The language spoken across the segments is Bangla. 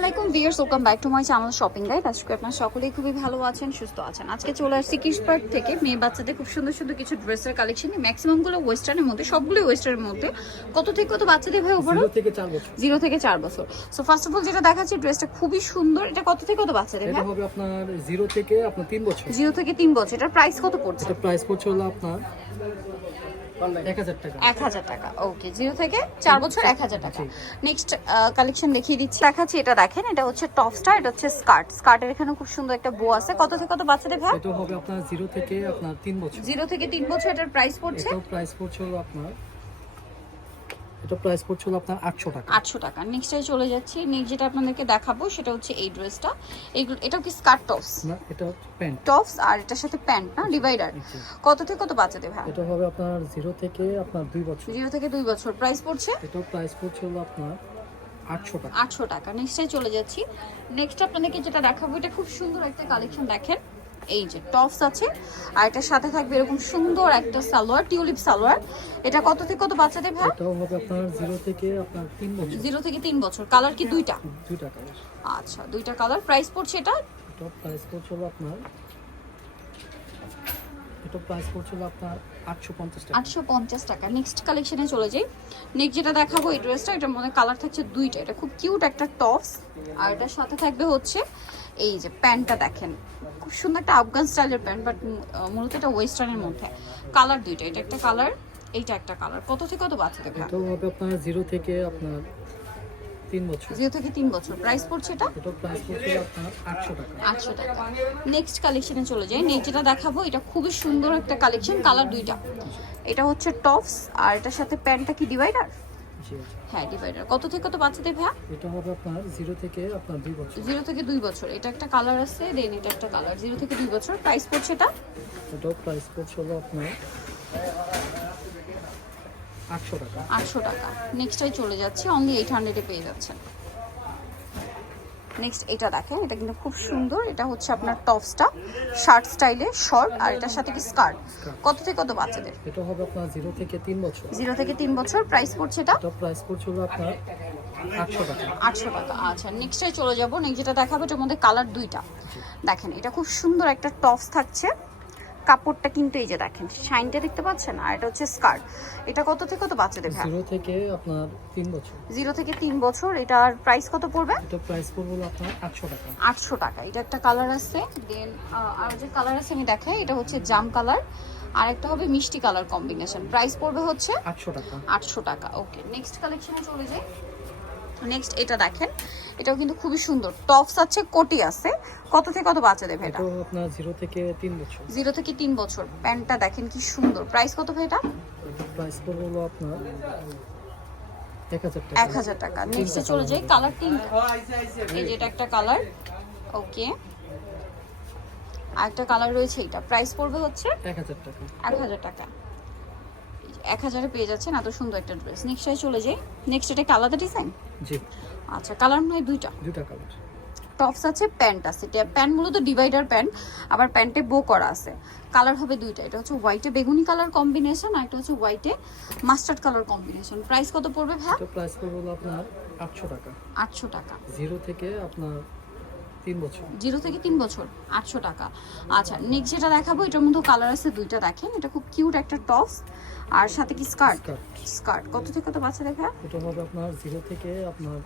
আলাইকুম viewers welcome back to my channel shopping guide. আজকে আপনারা সকলেই খুবই ভালো আছেন সুস্থ আছেন। আজকে চলে আসছি কিসপার্ট থেকে। মেয়ে বাচ্চাদের খুব সুন্দর সুন্দর কিছু ড্রেসের কালেকশন ম্যাক্সিমামগুলো ওয়েস্টার্নের মধ্যে সবগুলোই ওয়েস্টার্নের মধ্যে। কত থেকে কত বাচ্চাদের ভাই ওভারঅল জিরো থেকে চার বছর। সো ফার্স্ট অফ অল যেটা দেখাচ্ছি ড্রেসটা খুবই সুন্দর। এটা কত থেকে কত বাচ্চাদের ভাই? হবে আপনার জিরো থেকে আপনার তিন বছর। জিরো থেকে তিন বছর। এটার প্রাইস কত পড়ছে? প্রাইস পড়ছে হলো আপনার এক হাজার টাকা। ওকে জিরো থেকে চার বছর এক হাজার টাকা। নেক্সট কালেকশন দেখিয়ে দিচ্ছি। দেখাচ্ছি এটা দেখেন এটা হচ্ছে টপসটা এটা হচ্ছে স্কার্ট স্কার্টের এখানে খুব সুন্দর একটা বো আছে। কত থেকে কত বাচ্চাদের ভাই? এটা হবে আপনার জিরো থেকে আপনার তিন বছর। জিরো থেকে তিন বছর এটার প্রাইস পড়ছে? প্রাইস পড়ছে আপনার এটা প্রাইস পড়ছে হলো আপনার আটশো টাকা। আটশো টাকা। নেক্সটে চলে যাচ্ছি। নেক্সট যেটা আপনাদেরকে দেখাবো সেটা হচ্ছে এই ড্রেসটা এটাও কি স্কার্ট টপস না এটা হচ্ছে প্যান্ট টপস আর এটার সাথে প্যান্ট না? ডিভাইডার কত থেকে কত বাচ্চাদের ভাই? এটা হবে আপনার জিরো থেকে আপনার দুই বছর। জিরো থেকে দুই বছর। প্রাইস পড়ছে? এটাও প্রাইস পড়ছে হলো আপনার আটশো টাকা। আটশো টাকা। নেক্সটে চলে যাচ্ছি। নেক্সট আপনাদেরকে যেটা দেখাবো এটা খুব সুন্দর একটা কালেকশন দেখেন। এই যে টপস আছে আর এটার সাথে থাকবে এরকম সুন্দর একটা সালোয়ার টিউলিপ সালোয়ার। এটা কত থেকে কত বাচ্চাদের ভাই? এটাও হবে আপনার জিরো থেকে আপনার তিন বছর। জিরো থেকে তিন বছর। কালার কি দুইটা? দুই টাকা আচ্ছা দুইটা কালার প্রাইস পড়ছে এটা? এটাও প্রাইস পড়ছে হলো আপনার এটা প্রাইস পড়ছে হলো আপনার আটশো পঞ্চাশ টাকা। আটশো পঞ্চাশ টাকা। নেক্সট কালেকশনে চলে যাই। নেক্সট যেটা দেখাবো এই ড্রেসটা এটার মধ্যে কালার থাকছে দুইটা। এটা খুব কিউট একটা টপস আর এটার সাথে থাকবে হচ্ছে এই যে প্যান্টটা দেখেন। খুব সুন্দর একটা আফগান স্টাইলের প্যান্ট বাট মূলত এটা ওয়েস্টার্নের মধ্যে। কালার দুইটা এটা একটা কালার এইটা একটা কালার কত থেকে কত বাচ্চাদের ভাই এটাও হবে আপনার জিরো থেকে আপনার তিন বছর। জিরো থেকে তিন বছর। প্রাইস পড়ছে এটা? এটাও প্রাইস পড়ছে আপনার আটশো টাকা। আটশো টাকা। নেক্সট কালেকশনে চলে যাই। নেক্সট যেটা দেখাবো এটা খুবই সুন্দর একটা কালেকশন কালার দুইটা। এটা হচ্ছে টপস আর এটার সাথে প্যান্টটা কি ডিভাইডার। হ্যাঁ ডিভাইডার কত থেকে কত বাচ্চাদের ভাইয়া? এটা হবে আপনার জিরো থেকে আপনার দুই বছর। জিরো থেকে দুই বছর। এটা একটা কালার আছে দেন এটা একটা কালার জিরো থেকে দুই বছর। প্রাইস পড়ছে এটা? এটা প্রাইস পড়ছে হলো আপনার আটশো টাকা। আটশো টাকা। নেক্সটটাই চলে যাচ্ছে অনলি এইট হান্ড্রেডে পেয়ে যাচ্ছেন। নেক্সট এটা দেখেন এটা কিন্তু খুব সুন্দর। এটা হচ্ছে আপনার টপসটা শার্ট স্টাইলে শর্ট আর এটার সাথে কি স্কার্ট? কত থেকে কত বাচ্চাদের? এটা হবে আপনার 0 থেকে 3 বছর। 0 থেকে 3 বছর প্রাইস পড়ছে এটা? এটা প্রাইস পড়ছে হলো আপনার আটশো টাকা। আটশো টাকা আচ্ছা। নেক্সটে চলে যাব। নেক্সট যেটা দেখাবো এটার মধ্যে কালার দুইটা। দেখেন এটা খুব সুন্দর একটা টপস থাকছে। কাপড়টা কিন্তু এই যে দেখেন শাইনটা দেখতে পাচ্ছেন? আর এটা হচ্ছে স্কার্ট। এটা কত থেকে কত বাচ্চাদের জিরো থেকে আপনার তিন বছর। জিরো থেকে তিন বছর। এটার প্রাইস কত পড়বে? এটা প্রাইস পড়বে আপনার আটশো টাকা। আটশো টাকা। এটা একটা কালার আছে। দেন আর যে কালার আছে আমি দেখাই। এটা হচ্ছে জাম কালার আর একটা হবে মিষ্টি কালার কম্বিনেশন প্রাইস পড়বে হচ্ছে আটশো টাকা। আটশো টাকা। ওকে নেক্সট কালেকশনে চলে যাই। নেক্সট এটা দেখেন। এটাও কিন্তু খুবই সুন্দর। টপস আছে কোটি আছে। কত থেকে কত বাচ্চাদের ভাই এটা? আপনার জিরো থেকে তিন বছর। জিরো থেকে তিন বছর। প্যান্টটা দেখেন কি সুন্দর। প্রাইস কত ভাই এটা? প্রাইস হলো আপনার এক হাজার টাকা। নেক্সটে চলে যাই কালার তিনটা এই যে এটা একটা কালার ওকে আরেকটা কালার রয়েছে এটা প্রাইস পড়বে হচ্ছে এক হাজার টাকা। এক হাজার টাকা। এই যে এক হাজারে পেয়ে যাচ্ছেন এত সুন্দর একটা ড্রেস নেক্সটে চলে যাই। নেক্সট এটা কি আলাদা ডিজাইন জি। আচ্ছা কালার নয় দুইটা। দুটা কালার টপস আছে প্যান্ট আছে। প্যান্ট মূলত ডিভাইডার প্যান্ট আবার প্যান্টে বো করা আছে। কালার হবে দুইটা। এটা হচ্ছে হোয়াইটে বেগুনি কালার কম্বিনেশন আর একটা হচ্ছে হোয়াইটে মাস্টার্ড কালার কম্বিনেশন প্রাইস কত পড়বে ভাই প্রাইস পড়বে আপনার আটশো টাকা। আটশো টাকা। জিরো থেকে আপনার জিরো থেকে তিন বছর আটশো টাকা। আচ্ছা নেক্সট যেটা দেখাবো এটার মধ্যে কালার আছে দুইটা দেখেন। এটা খুব কিউট একটা টপস আর সাথে কি স্কার্ট স্কার্ট কত থেকে কত বাচ্চা দেখা এটা হবে আপনার জিরো থেকে আপনার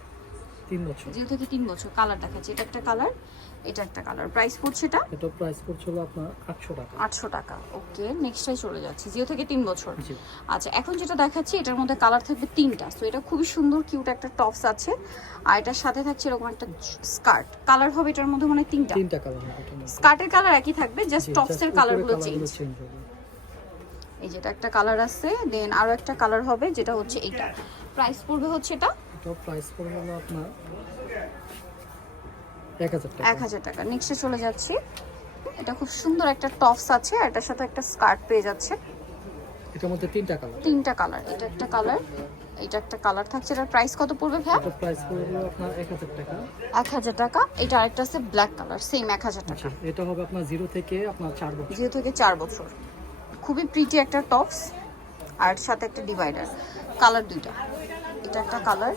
তিন বছর। জিরো থেকে তিন বছর কালার দেখাচ্ছে। এটা একটা কালার এটা একটা কালার প্রাইস পড়ছে এটা? এটা প্রাইস পড়ছে হলো আপনার আটশো টাকা। ওকে নেক্সটটাই চলে যাচ্ছে। জিরো থেকে তিন বছর। আচ্ছা এখন যেটা দেখাচ্ছি এটার মধ্যে কালার থাকবে তিনটা। তো এটা খুবই সুন্দর কিউট একটা টপস আছে। আর এটার সাথে থাকছে এরকম একটা স্কার্ট কালার হবে এটার মধ্যে মানে তিনটা। কালার। স্কার্টের কালার একই থাকবে জাস্ট টপসের কালারগুলো চেঞ্জ। এই যেটা একটা কালার আছে দেন আরও একটা কালার হবে যেটা হচ্ছে এটা। প্রাইস পড়বে হচ্ছে এটা? প্রাইস পড়বে হলো আপনার এক হাজার টাকা। নেক্সটে চলে যাচ্ছি। এটা খুব সুন্দর একটা টপস আছে আর এটার সাথে একটা স্কার্ট পেয়ে যাচ্ছে। এটার মধ্যে তিনটা কালার তিনটা কালার এটা একটা কালার এটা একটা কালার থাকছে। এটার প্রাইস কত পড়বে ভাইয়া? এটার প্রাইস পড়বে আপনার এক হাজার টাকা। এক হাজার টাকা। এটা আরেকটা আছে ব্ল্যাক কালার সেম এক হাজার টাকা। আচ্ছা এটা হবে আপনার জিরো থেকে আপনার চার বছর। জিরো থেকে চার বছর। খুবই প্রিটি একটা টপস আর সাথে একটা ডিভাইডার কালার দুইটা। এটা একটা কালার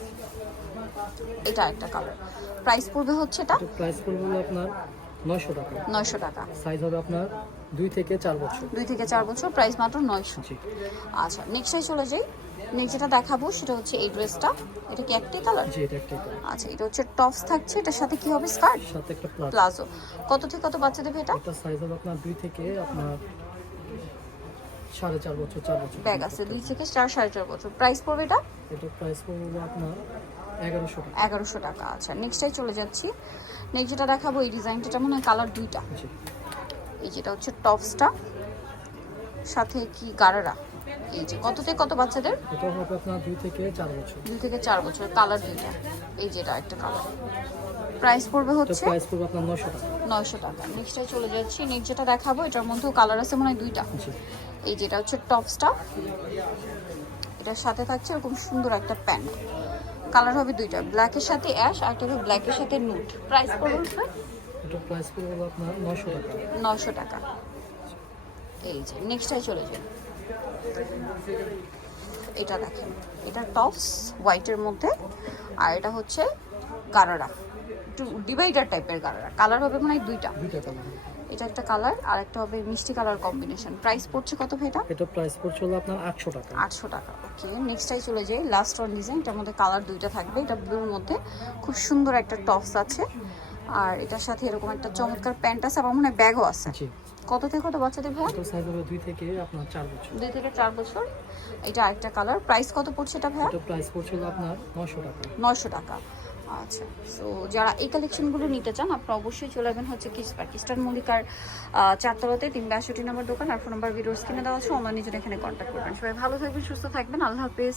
এটা একটা কালার প্রাইস পড়বে হচ্ছে এটা? প্রাইস পড়বে হলো আপনার নয়শো টাকা। নয়শো টাকা। সাইজ হবে আপনার দুই থেকে চার বছর। দুই থেকে চার বছর প্রাইস মাত্র নয়শো। জি। আচ্ছা নেক্সটে চলে যাই। নেক্সট যেটা দেখাবো সেটা হচ্ছে এই ড্রেসটা এটা কি একটাই কালার জি এটা একটাই কালার আচ্ছা এটা হচ্ছে টপস থাকছে এটার সাথে কি হবে? স্কার্ট সাথে একটা প্লাজো। কত থেকে কত বাচ্চা দেবে এটা? এটা সাইজ হবে আপনার দুই থেকে আপনার সাড়ে চার বছর চার বছর। ব্যাগ আছে দুই থেকে চার সাড়ে চার বছর। প্রাইস পড়বে এটা? এটা প্রাইস পড়বে আপনার এগারোশো টাকা। আচ্ছা নেক্সটাই চলে যাচ্ছি। নেক্সট যেটা দেখাবো এই ডিজাইনটা মনে হয় কালার দুইটা। এই যেটা হচ্ছে টপসটা সাথে কি গারারা? এই যে কত থেকে কত বাচ্চাদের? এটা হবে আপনার দুই থেকে চার বছর। দুই থেকে চার বছর কালার দুইটা। এই যেটা একটা কালার প্রাইস পড়বে হচ্ছে প্রাইস পড়বে আপনার নয়শো টাকা। নয়শো টাকা। নেক্সটাই চলে যাচ্ছি নেক্সট যেটা দেখাবো এটার মধ্যেও কালার আছে মনে হয় দুইটা। এই যেটা হচ্ছে টপসটা এটার সাথে থাকছে এরকম সুন্দর একটা প্যান্ট। কালার হবে দুইটা ব্ল্যাকের সাথে অ্যাশ আর একটা হবে ব্ল্যাকের সাথে নুট প্রাইস পড়বে এটা প্রাইস পড়বে আপনার নয়শো টাকা। 900 টাকা। এই যে নেক্সটটাই চলে যান এটা দেখেন এটা টপস হোয়াইটের মধ্যে আর এটা হচ্ছে গারারা। একটু ডিভাইডার টাইপের গারারা কালার হবে মানে দুইটা। দুইটা কালার এটা একটা কালার আর একটা হবে মিষ্টি কালার কম্বিনেশন প্রাইস পড়ছে কত ভাইটা এটা? এটা প্রাইস পড়ছে হলো আপনার আটশো টাকা। আটশো টাকা ওকে নেক্সটাই চলে যাই লাস্ট ওয়ান ডিজাইন এটার মধ্যে কালার দুইটা থাকবে এটা ব্লুর মধ্যে। খুব সুন্দর একটা টপস আছে আর এটার সাথে এরকম একটা চমৎকার প্যান্ট আছে আমার মনে হয় ব্যাগও আছে। জি। কত থেকে কত বাচ্চাদের ভাইয়া এটা সাইজ হবে দুই থেকে আপনার চার বছর। দুই থেকে চার বছর। এটা আরেকটা কালার প্রাইস কত পড়ছে এটা ভাইয়া এটা প্রাইস পড়ছে হলো আপনার নয়শো টাকা। নয়শো টাকা। আচ্ছা সো যারা এই কালেকশনগুলো নিতে চান, আপনারা অবশ্যই চলে যাবেন হচ্ছে কিস পাকিস্তান মল্লিকার চারতলাতে তিন বাষট্টি নম্বর দোকান, আর ফোন নাম্বার ভিডিওস কিনে দেওয়া আছে অনলাইনে জন্য এখানে কন্ট্যাক্ট করবেন। সবাই ভালো থাকবেন, সুস্থ থাকবেন, আল্লাহ হাফেজ।